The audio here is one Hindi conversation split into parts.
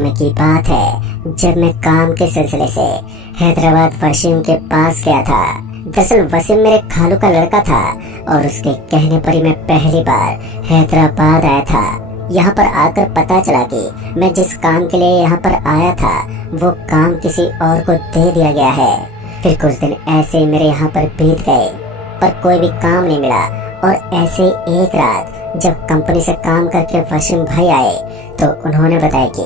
में की बात है जब मैं काम के सिलसिले से हैदराबाद वसीम के पास गया था। दरअसल वसीम मेरे खालू का लड़का था और उसके कहने पर ही मैं पहली बार हैदराबाद आया था। यहाँ पर आकर पता चला कि मैं जिस काम के लिए यहाँ पर आया था वो काम किसी और को दे दिया गया है। फिर कुछ दिन ऐसे ही मेरे यहाँ पर बीत गए पर कोई भी काम नहीं मिला। और ऐसे ही एक रात जब कंपनी से काम करके वसीम भाई आए तो उन्होंने बताया कि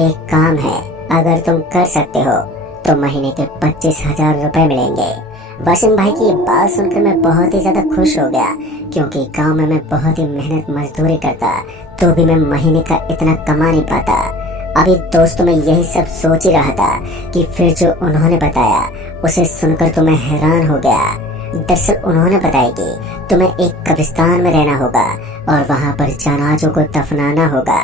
एक काम है, अगर तुम कर सकते हो तो महीने के 25,000 रुपए मिलेंगे। वसीम भाई की बात सुनकर मैं बहुत ही ज्यादा खुश हो गया, क्योंकि गांव में मैं बहुत ही मेहनत मजदूरी करता तो भी मैं महीने का इतना कमा नहीं पाता। अभी दोस्तों मैं यही सब सोच ही रहा था कि फिर जो उन्होंने बताया उसे सुनकर तो मैं हैरान हो गया। दरअसल उन्होंने बताया कि तुम्हें एक कब्रिस्तान में रहना होगा और वहाँ पर जनाजों को दफनाना होगा।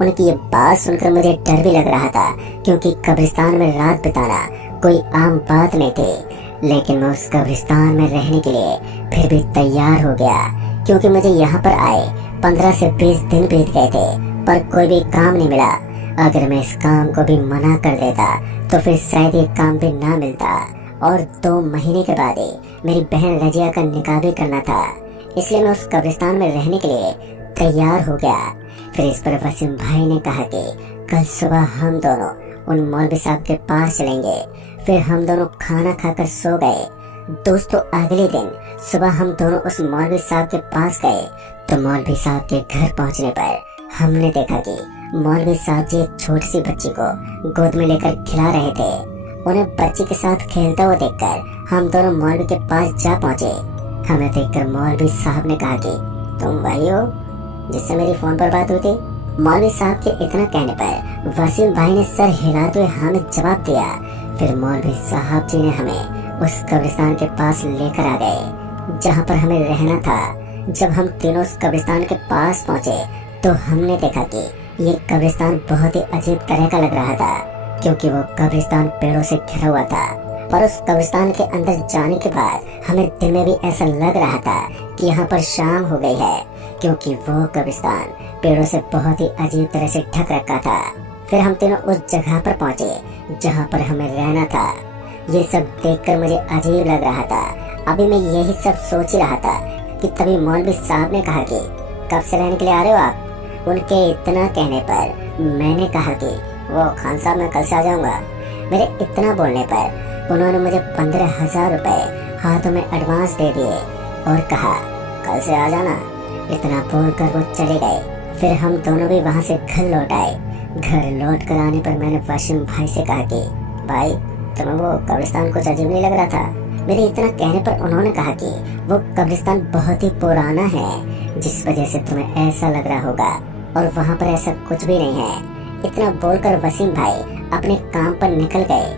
उनकी ये बात सुनकर मुझे डर भी लग रहा था, क्योंकि कब्रिस्तान में रात बिताना कोई आम बात नहीं थी। लेकिन मैं उस कब्रिस्तान में रहने के लिए फिर भी तैयार हो गया, क्योंकि मुझे यहाँ पर आए 15 से 20 दिन बीत गए थे पर कोई भी काम नहीं मिला। अगर मैं इस काम को भी मना कर देता तो फिर शायद ये काम भी ना मिलता। और 2 महीने के बाद ही मेरी बहन रजिया का निकाह भी करना था, इसलिए मैं उस कब्रिस्तान में रहने के लिए तैयार हो गया। फिर इस पर वसीम भाई ने कहा कि कल सुबह हम दोनों उन मौलवी साहब के पास चलेंगे। फिर हम दोनों खाना खाकर सो गए। दोस्तों अगले दिन सुबह हम दोनों उस मौलवी साहब के पास गए तो मौलवी साहब के घर पहुंचने पर हमने देखा कि मौलवी साहब जी एक छोटी सी बच्ची को गोद में लेकर खिला रहे थे। उन्हें बच्ची के साथ खेलता हुआ देखकर हम दोनों मौलवी के पास जा पहुंचे। हमें देखकर मौलवी साहब ने कहा कि तुम वही हो जिससे मेरी फोन पर बात हुई थी। मौलवी साहब के इतना कहने पर वसीम भाई ने सर हिलाते हुए हाँ में जवाब दिया। फिर मौलवी साहब जी ने हमें उस कब्रिस्तान के पास लेकर आ गए जहाँ पर हमें रहना था। जब हम तीनों उस कब्रिस्तान के पास पहुँचे तो हमने देखा कि ये कब्रिस्तान बहुत ही अजीब तरह का लग रहा था, क्योंकि वो कब्रिस्तान पेड़ों से घिरा हुआ था। पर उस कब्रिस्तान के अंदर जाने के बाद हमें दिल में भी ऐसा लग रहा था कि यहाँ पर शाम हो गई है, क्योंकि वो कब्रिस्तान पेड़ों से बहुत ही अजीब तरह से ढक रखा था। फिर हम तीनों उस जगह पर पहुँचे जहाँ पर हमें रहना था। ये सब देखकर मुझे अजीब लग रहा था। अभी मैं यही सब सोच ही रहा था कि तभी मौलवी साहब ने कहा कि कब से रहने के लिए आ रहे हो आप। उनके इतना कहने पर मैंने कहा कि वो खान साहब मैं कल से आ जाऊंगा। मेरे इतना बोलने पर उन्होंने मुझे 15,000 रुपए हाथों में एडवांस दे दिए और कहा कल से आ जाना। इतना बोलकर वो चले गए। फिर हम दोनों भी वहाँ से घर लौट आए। घर लौट कर आने पर मैंने वसीम भाई से कहा कि भाई तुम्हें वो कब्रिस्तान कुछ अजीब नहीं लग रहा था। मेरे इतना कहने पर उन्होंने कहा कि वो कब्रिस्तान बहुत ही पुराना है, जिस वजह से तुम्हें ऐसा लग रहा होगा, और वहाँ पर ऐसा कुछ भी नहीं है। इतना बोलकर वसीम भाई अपने काम पर निकल गए।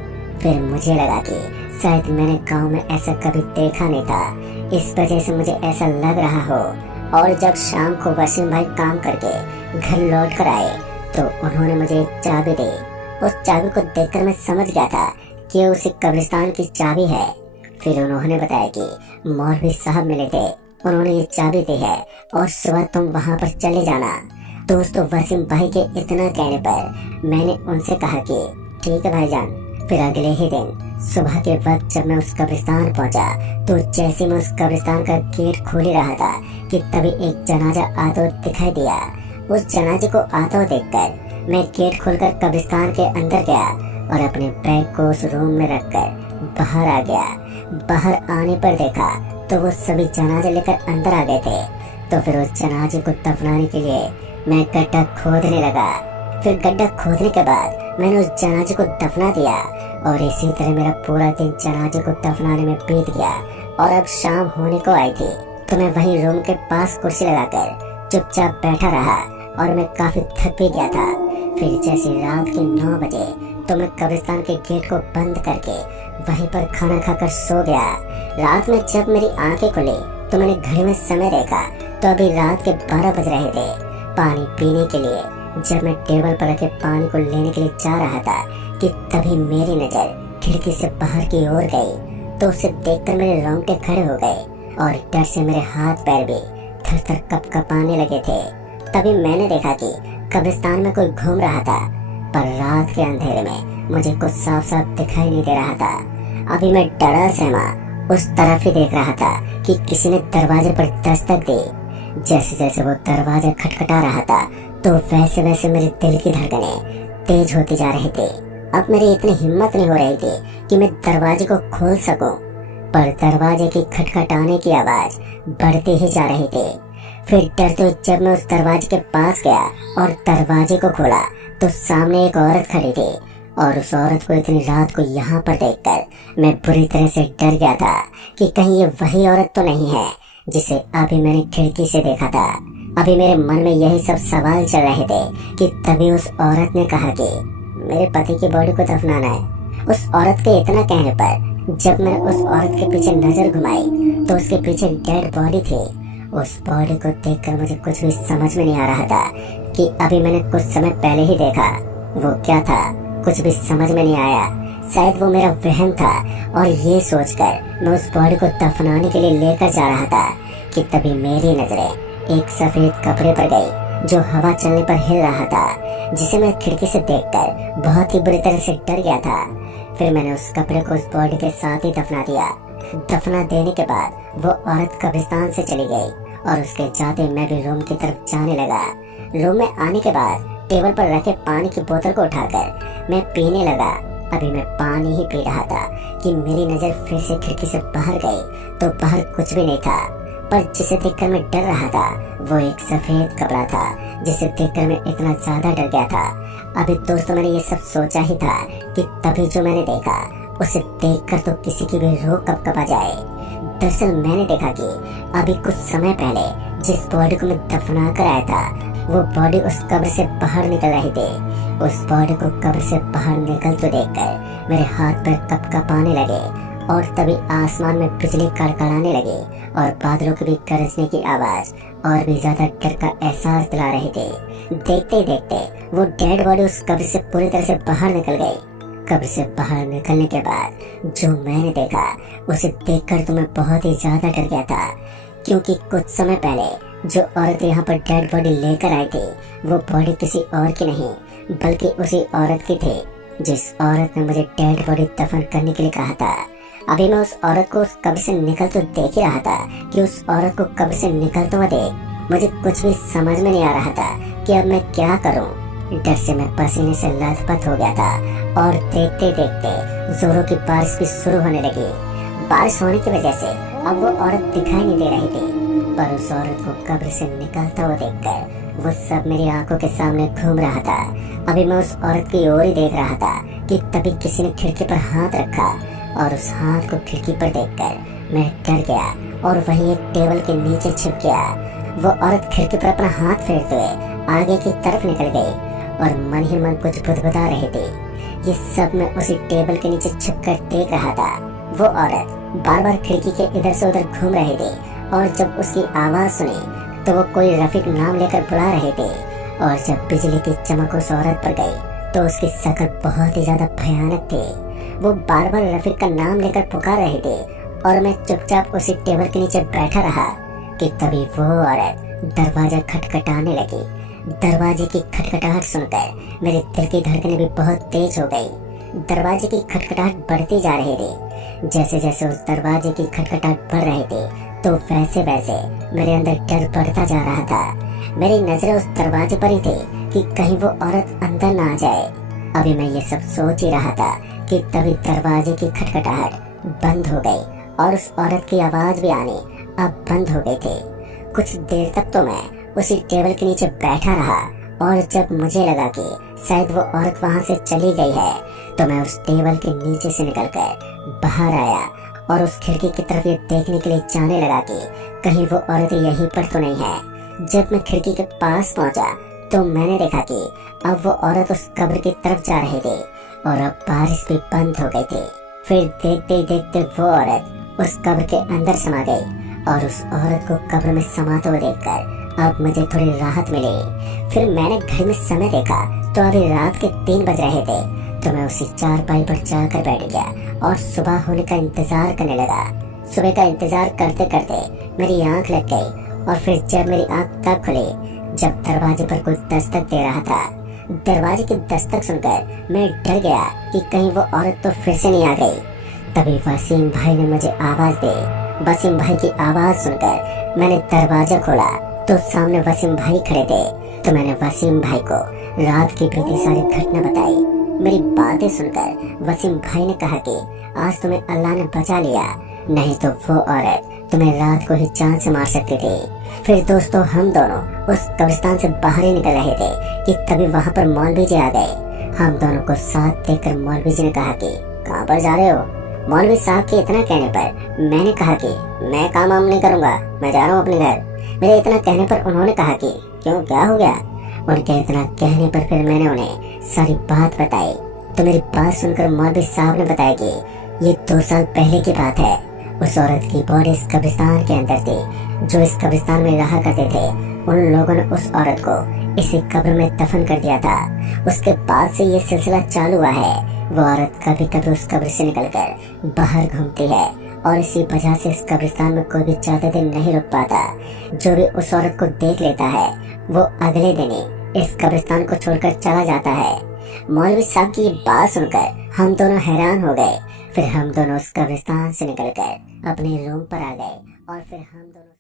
फिर मुझे लगा कि शायद मैंने गांव में ऐसा कभी देखा नहीं था, इस वजह से मुझे ऐसा लग रहा हो। और जब शाम को वसीम भाई काम करके घर लौट कर आए तो उन्होंने मुझे एक चाबी दी। उस चाबी को देखकर मैं समझ गया था कि उसी कब्रिस्तान की चाबी है। फिर उन्होंने बताया कि मौलवी साहब मिले थे, उन्होंने ये चाबी दी है और सुबह तुम वहाँ पर चले जाना। दोस्तों वसीम भाई के इतना कहने पर मैंने उनसे कहा कि ठीक है भाईजान। फिर अगले ही दिन सुबह के वक्त जब मैं उस कब्रिस्तान पहुंचा तो जैसे मैं उस कब्रिस्तान का गेट खोल ही रहा था कि तभी एक जनाजा आता हुआ दिखाई दिया। उस जनाजे को आता हुआ देखकर मैं गेट खोलकर कब्रिस्तान के अंदर गया और अपने बैग को उस रूम में रखकर बाहर आ गया। बाहर आने पर देखा तो वो सभी जनाजे लेकर अंदर आ गए थे। तो फिर उस जनाजे को दफनाने के लिए मैं गड्ढा खोदने लगा। फिर गड्ढा खोदने के बाद मैंने उस जनाजे को दफना दिया और इसी तरह मेरा पूरा दिन जनाजे को दफनाने में बीत गया। और अब शाम होने को आई थी तो मैं वहीं रूम के पास कुर्सी लगाकर चुपचाप बैठा रहा और मैं काफी थक भी गया था। फिर जैसे रात के 9 बजे तो मैं कब्रिस्तान के गेट को बंद करके वहीं पर खाना खाकर सो गया। रात में जब मेरी आंखें खुली तो मैंने घड़ी में समय देखा तो अभी रात के 12 बज रहे थे। पानी पीने के लिए जब मैं टेबल पर रखे पानी को लेने के लिए जा रहा था कि तभी मेरी नजर खिड़की से बाहर की ओर गई। तो उसे देखकर मेरे रोंगटे खड़े हो गए और डर से मेरे हाथ पैर भी थर थर कपकपाने लगे थे। तभी मैंने देखा कि कब्रिस्तान में कोई घूम रहा था। पर रात के अंधेरे में मुझे कुछ साफ साफ दिखाई नहीं दे रहा था। अभी मैं डरा सहमा उस तरफ ही देख रहा था कि किसी ने दरवाजे पर दस्तक दी। जैसे जैसे वो दरवाजा खटखटा रहा था तो वैसे वैसे मेरे दिल की धड़कनें तेज होती जा रही थी। अब मेरी इतनी हिम्मत नहीं हो रही थी कि मैं दरवाजे को खोल सकूं, पर दरवाजे की खटखटाने की आवाज बढ़ती ही जा रही थी। फिर डरते हुए जब मैं उस दरवाजे के पास गया और दरवाजे को खोला तो सामने एक औरत खड़ी थी, और उस औरत को इतनी रात को यहाँ पर देखकर मैं बुरी तरह से डर गया था कि कहीं ये वही औरत तो नहीं है जिसे अभी मैंने खिड़की से देखा था। अभी मेरे मन में यही सब सवाल चल रहे थे कि तभी उस औरत ने कहा कि मेरे पति की बॉडी को दफनाना है। उस औरत के इतना कहने पर जब मैंने उस औरत के पीछे नजर घुमाई तो उसके पीछे डेड बॉडी थी। उस बॉडी को देखकर मुझे कुछ भी समझ में नहीं आ रहा था कि अभी मैंने कुछ समय पहले ही देखा। वो क्या था, कुछ भी समझ में नहीं आया। शायद वो मेरा वहम था, और ये सोचकर मैं उस बॉडी को दफनाने के लिए लेकर जा रहा था कि तभी मेरी नजरें एक सफेद कपड़े पर गई जो हवा चलने पर हिल रहा था, जिसे मैं खिड़की से देखकर बहुत ही बुरी तरह से डर गया था। फिर मैंने उस कपड़े को उस बॉडी के साथ ही दफना दिया। दफना देने के बाद वो औरत कब्रिस्तान से चली गई, और उसके जाते मैं भी रूम की तरफ जाने लगा। रूम में आने के बाद टेबल पर रखे पानी की बोतल को उठाकर मैं पीने लगा। अभी मैं पानी ही पी रहा था कि मेरी नजर फिर से खिड़की से बाहर गई तो बाहर कुछ भी नहीं था, पर जिसे देखकर मैं डर रहा था वो एक सफेद कपड़ा था जिसे देखकर मैं इतना ज्यादा डर गया था। अभी दोस्तों मैंने ये सब सोचा ही था कि तभी जो मैंने देखा उसे देखकर तो किसी की भी रूह कपकपा जाए। दरअसल मैंने देखा कि अभी कुछ समय पहले जिस बॉडी को मैं दफना कर आया था वो बॉडी उस कब्र से बाहर निकल रही थी। उस बॉडी को कब्र से बाहर निकलते देखकर मेरे हाथ पैर कपकपाने लगे, और तभी आसमान में बिजली कड़कड़ाने लगी और बादलों की भी गरजने की आवाज और भी ज्यादा डर का एहसास दिला रही थी। देखते ही देखते वो डेड बॉडी उस कब्र से पूरी तरह से बाहर निकल गई। कब्र से बाहर निकलने के बाद जो मैंने देखा उसे देखकर तो मैं बहुत ही ज्यादा डर गया था, क्योंकि कुछ समय पहले जो औरत यहाँ पर डेड बॉडी लेकर आई थी वो बॉडी किसी और की नहीं बल्कि उसी औरत की थी जिस औरत ने मुझे डेड बॉडी दफन करने के लिए कहा था। अभी मैं उस औरत को उस कब्र से निकलते देख ही रहा था कि उस औरत को कब्र से निकलते हुए देख मुझे कुछ भी समझ में नहीं आ रहा था कि अब मैं क्या करूं। डर से मैं पसीने से लथपथ हो गया था, और देखते देखते जोरों की बारिश भी शुरू होने लगी। बारिश होने की वजह से अब वो औरत दिखाई नहीं दे रही थी, पर उस औरत को कब्र से निकलता हुआ देखकर वो सब मेरी आंखों के सामने घूम रहा था। अभी मैं उस औरत की ओर ही देख रहा था कि तभी किसी ने खिड़की पर हाथ रखा, और उस हाथ को खिड़की पर देखकर मैं डर गया और वहीं एक टेबल के नीचे छिप गया। वो औरत खिड़की पर अपना हाथ फेरते हुए आगे की तरफ निकल गई और मन ही मन कुछ बुदबुदा रही थी। ये सब मैं उसी टेबल के नीचे छिपकर देख रहा था। वो औरत बार बार खिड़की के इधर से उधर घूम रही थी, और जब उसकी आवाज सुनी तो वो कोई रफीक नाम लेकर बुला रहे थे, और जब बिजली की चमक उस औरत पर गई तो उसकी शक्ल बहुत ही ज्यादा भयानक थी। वो बार बार रफीक का नाम लेकर पुकार रहे थे, और मैं चुपचाप उसी टेबल के नीचे बैठा रहा कि तभी वो औरत दरवाजा खटखटाने लगी। दरवाजे की खटखटाहट सुनकर मेरे दिल की धड़कनें भी बहुत तेज हो गई। दरवाजे की खटखटाहट बढ़ती जा रही थी। जैसे जैसे उस दरवाजे की खटखटाहट बढ़ रही थी तो वैसे वैसे मेरे अंदर डर बढ़ता जा रहा था। मेरी नजरें उस दरवाजे पर ही थी कि कहीं वो औरत अंदर ना आ जाए। अभी मैं ये सब सोच ही रहा था कि तभी दरवाजे की खटखटाहट बंद हो गई, और उस औरत की आवाज भी आनी अब बंद हो गई थी। कुछ देर तक तो मैं उसी टेबल के नीचे बैठा रहा, और जब मुझे लगा कि शायद वो औरत वहां से चली गई है तो मैं उस टेबल के नीचे से निकलकर बाहर आया और उस खिड़की की तरफ ये देखने के लिए जाने लगा कि कहीं वो औरत यहीं पर तो नहीं है। जब मैं खिड़की के पास पहुंचा तो मैंने देखा कि अब वो औरत उस कब्र की तरफ जा रही थी, और अब बारिश भी बंद हो गई थी। फिर देखते देखते वो औरत उस कब्र के अंदर समा गई, और उस औरत को कब्र में समाते हुए देखकर अब मुझे थोड़ी राहत मिली। फिर मैंने घड़ी में समय देखा तो अभी रात के 3 बज रहे थे, तो मैं उसी चारपाई पर जाकर बैठ गया और सुबह होने का इंतजार करने लगा। सुबह का इंतजार करते करते मेरी आंख लग गई, और फिर जब मेरी आंख तब खुली जब दरवाजे पर कोई दस्तक दे रहा था। दरवाजे की दस्तक सुनकर मैं डर गया कि कहीं वो औरत तो फिर से नहीं आ गई। तभी वसीम भाई ने मुझे आवाज दी। वसीम भाई की आवाज सुनकर मैंने दरवाजा खोला तो सामने वसीम भाई खड़े थे। तो मैंने वसीम भाई को रात की बीती सारी घटना बताई। मेरी बातें सुनकर वसीम भाई ने कहा कि आज तुम्हें अल्लाह ने बचा लिया, नहीं तो वो औरत तुम्हें रात को ही जान से मार सकती थी। फिर दोस्तों हम दोनों उस कब्रिस्तान से बाहर ही निकल रहे थे कि तभी वहाँ पर मौलवी जी आ गए। हम दोनों को साथ देखकर मौलवी जी ने कहा कि कहाँ पर जा रहे हो? मौलवी साहब के इतना कहने पर मैंने कहा कि मैं काम वाम नहीं करूँगा, मैं जा रहा हूँ अपने घर। मेरे इतना कहने पर उन्होंने कहा कि क्यों, क्या हो गया? उनके इतना कहने पर फिर मैंने उन्हें सारी बात बताई। तो मेरी बात सुनकर मौलवी साहब ने बताया कि ये 2 साल पहले की बात है। उस औरत की बॉडी इस कब्रिस्तान के अंदर थी। जो इस कब्रिस्तान में रहा करते थे उन लोगों ने उस औरत को इसी कब्र में दफन कर दिया था। उसके बाद से ये सिलसिला चालू हुआ है। वो औरत कभी कभी उस कब्र से निकलकर बाहर घूमती है और इसी वजह से इस कब्रिस्तान में कोई भी ज्यादा दिन नहीं रुक पाता। जो भी उस औरत को देख लेता है वो अगले दिन ही इस कब्रिस्तान को छोड़कर चला जाता है। मौलवी साहब की ये बात सुनकर हम दोनों हैरान हो गए। फिर हम दोनों उस कब्रिस्तान से निकलकर अपने रूम पर आ गए और फिर हम दोनों